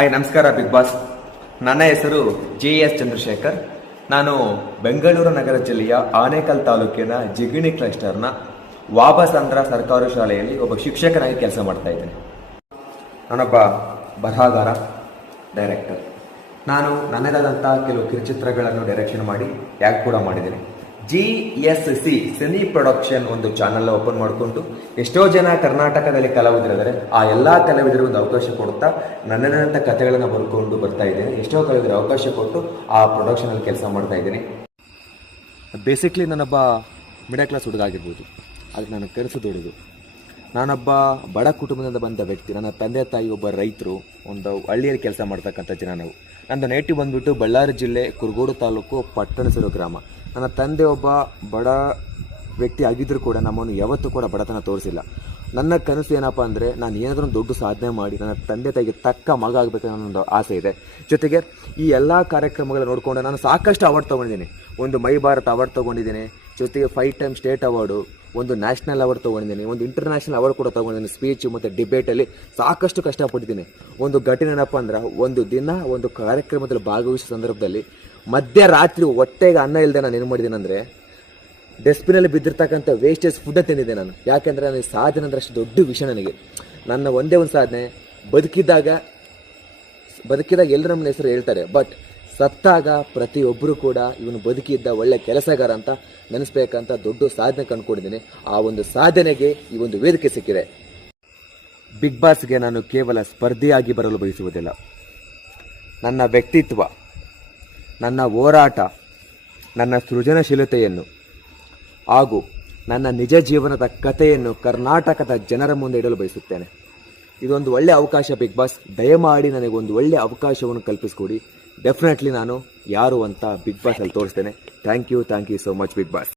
Hi, ನಮಸ್ಕಾರ big boss. ನನ್ನ ಹೆಸರು JS ಚಂದ್ರಶೇಖರ್. ನಾನು ಬೆಂಗಳೂರು ನಗರ ಜಿಲ್ಲೆಯ ಆನೇಕಲ್ ತಾಲೂಕಿನ ಜಿಗಣಿ ಕ್ಲಸ್ಟರ್ನ ವಾಬಸಂದ್ರ ಸರ್ಕಾರಿ ಶಾಲೆಯಲ್ಲಿ ಒಬ್ಬ ಶಿಕ್ಷಕನಾಗಿ ಕೆಲಸ ಮಾಡ್ತಾ ಇದ್ದೇನೆ. ನಾನೊಬ್ಬ ಬರಹಗಾರ, ಡೈರೆಕ್ಟರ್. ನಾನು ನನ್ನದಾದಂಥ ಕೆಲವು ಕಿರುಚಿತ್ರಗಳನ್ನು ಡೈರೆಕ್ಷನ್ ಮಾಡಿ ಆ್ಯಕ್ಟ್ ಕೂಡ ಮಾಡಿದ್ದೀನಿ. GSC ಸಿನಿ ಪ್ರೊಡಕ್ಷನ್ ಒಂದು ಚಾನಲ್ ಓಪನ್ ಮಾಡಿಕೊಂಡು ಎಷ್ಟೋ ಜನ ಕರ್ನಾಟಕದಲ್ಲಿ ಕಲಾವಿದರಿದ್ದಾರೆ. ಆ ಎಲ್ಲ ಕಲಾವಿದರಿಗೂ ಒಂದು ಅವಕಾಶ ಕೊಡುತ್ತಾ ನನ್ನದಂಥ ಕಥೆಗಳನ್ನು ಬರ್ಕೊಂಡು ಬರ್ತಾ ಇದ್ದೀನಿ. ಎಷ್ಟೋ ಕಲಾವಿದರಿಗೆ ಅವಕಾಶ ಕೊಟ್ಟು ಆ ಪ್ರೊಡಕ್ಷನಲ್ಲಿ ಕೆಲಸ ಮಾಡ್ತಾ ಇದ್ದೀನಿ. ಬೇಸಿಕ್ಲಿ ನಾನೊಬ್ಬ ಮಿಡಲ್ ಕ್ಲಾಸ್ ಹುಡುಗ ಆಗಿರ್ಬೋದು, ಅದಕ್ಕೆ ನಾನು ಕನಸು ದೊಡ್ಡದು. ನಾನೊಬ್ಬ ಬಡ ಕುಟುಂಬದಿಂದ ಬಂದ ವ್ಯಕ್ತಿ. ನನ್ನ ತಂದೆ ತಾಯಿ ಒಬ್ಬ ರೈತರು, ಒಂದು ಹಳ್ಳಿಯಲ್ಲಿ ಕೆಲಸ ಮಾಡ್ತಕ್ಕಂಥ ಜನ ನಾವು. ನಂದು ನೇಟಿವ್ ಬಂದುಬಿಟ್ಟು ಬಳ್ಳಾರಿ ಜಿಲ್ಲೆ ಕುರುಗೋಡು ತಾಲೂಕು ಪಟ್ಟಣಸಿರು ಗ್ರಾಮ. ನನ್ನ ತಂದೆ ಒಬ್ಬ ಬಡ ವ್ಯಕ್ತಿ ಆಗಿದ್ದರೂ ಕೂಡ ನಮ್ಮನ್ನು ಯಾವತ್ತೂ ಕೂಡ ಬಡತನ ತೋರಿಸಿಲ್ಲ. ನನ್ನ ಕನಸು ಏನಪ್ಪ ಅಂದರೆ, ನಾನು ಏನಾದರೂ ದೊಡ್ಡ ಸಾಧನೆ ಮಾಡಿ ನನ್ನ ತಂದೆ ತಾಯಿಗೆ ತಕ್ಕ ಮಗ ಆಗಬೇಕನ್ನೋ ಒಂದು ಆಸೆ ಇದೆ. ಜೊತೆಗೆ ಈ ಎಲ್ಲ ಕಾರ್ಯಕ್ರಮಗಳು ನೋಡಿಕೊಂಡು ನಾನು ಸಾಕಷ್ಟು ಅವಾರ್ಡ್ ತೊಗೊಂಡಿದ್ದೀನಿ. ಒಂದು ಮೈ ಭಾರತ್ ಅವಾರ್ಡ್ ತೊಗೊಂಡಿದ್ದೀನಿ, ಜೊತೆಗೆ 5 ಟೈಮ್ ಸ್ಟೇಟ್ ಅವಾರ್ಡು, ಒಂದು ನ್ಯಾಷನಲ್ ಅವಾರ್ಡ್ ತೊಗೊಂಡಿದ್ದೀನಿ, ಒಂದು ಇಂಟರ್ನ್ಯಾಷನಲ್ ಅವಾರ್ಡ್ ಕೂಡ ತೊಗೊಂಡಿದ್ದೀನಿ. ಸ್ಪೀಚ್ ಮತ್ತು ಡಿಬೇಟಲ್ಲಿ ಸಾಕಷ್ಟು ಕಷ್ಟಪಟ್ಟಿದ್ದೀನಿ. ಒಂದು ಘಟನೆ ಏನಪ್ಪ ಅಂದ್ರೆ, ಒಂದು ದಿನ ಒಂದು ಕಾರ್ಯಕ್ರಮದಲ್ಲಿ ಭಾಗವಹಿಸೋ ಸಂದರ್ಭದಲ್ಲಿ ಮಧ್ಯರಾತ್ರಿ ಹೊಟ್ಟೆಗೆ ಅನ್ನ ಇಲ್ಲದೆ ನಾನು ಏನು ಮಾಡಿದ್ದೀನಿ ಅಂದರೆ, ಡಸ್ಟ್ಬಿನಲ್ಲಿ ಬಿದ್ದಿರ್ತಕ್ಕಂಥ ವೇಸ್ಟೇಜ್ ಫುಡ್ ತಿಂದಿದ್ದೆ ನಾನು. ಯಾಕೆಂದರೆ ನನಗೆ ಸಾಧನೆ ಅಂದರೆ ಅಷ್ಟು ದೊಡ್ಡ ವಿಷಯ ನನಗೆ. ನನ್ನ ಒಂದೇ ಒಂದು ಸಾಧನೆ, ಬದುಕಿದ್ದಾಗ ಎಲ್ಲರೂ ನಮ್ಮ ಹೆಸರು ಹೇಳ್ತಾರೆ, ಬಟ್ ಸತ್ತಾಗ ಪ್ರತಿಯೊಬ್ಬರು ಕೂಡ ಇವನು ಬದುಕಿದ್ದ ಒಳ್ಳೆ ಕೆಲಸಗಾರ ಅಂತ ನೆನೆಸ್ಬೇಕಂತ ದೊಡ್ಡ ಸಾಧನೆ ಕಂಡುಕೊಂಡಿದ್ದೀನಿ. ಆ ಒಂದು ಸಾಧನೆಗೆ ಈ ಒಂದು ವೇದಿಕೆ ಸಿಕ್ಕಿದೆ. ಬಿಗ್ ಬಾಸ್ಗೆ ನಾನು ಕೇವಲ ಸ್ಪರ್ಧಿಯಾಗಿ ಬರಲು ಬಯಸುವುದಿಲ್ಲ. ನನ್ನ ವ್ಯಕ್ತಿತ್ವ, ನನ್ನ ಹೋರಾಟ, ನನ್ನ ಸೃಜನಶೀಲತೆಯನ್ನು ಹಾಗೂ ನನ್ನ ನಿಜ ಜೀವನದ ಕಥೆಯನ್ನು ಕರ್ನಾಟಕದ ಜನರ ಮುಂದೆ ಇಡಲು ಬಯಸುತ್ತೇನೆ. ಇದೊಂದು ಒಳ್ಳೆಯ ಅವಕಾಶ ಬಿಗ್ ಬಾಸ್. ದಯಮಾಡಿ ನನಗೊಂದು ಒಳ್ಳೆಯ ಅವಕಾಶವನ್ನು ಕಲ್ಪಿಸಿಕೊಡಿ. ಡೆಫಿನೆಟ್ಲಿ ನಾನು ಯಾರು ಅಂತ ಬಿಗ್ ಬಾಸ್ ಅಲ್ಲಿ ತೋರಿಸ್ತೇನೆ. Thank you so much Bigg boss.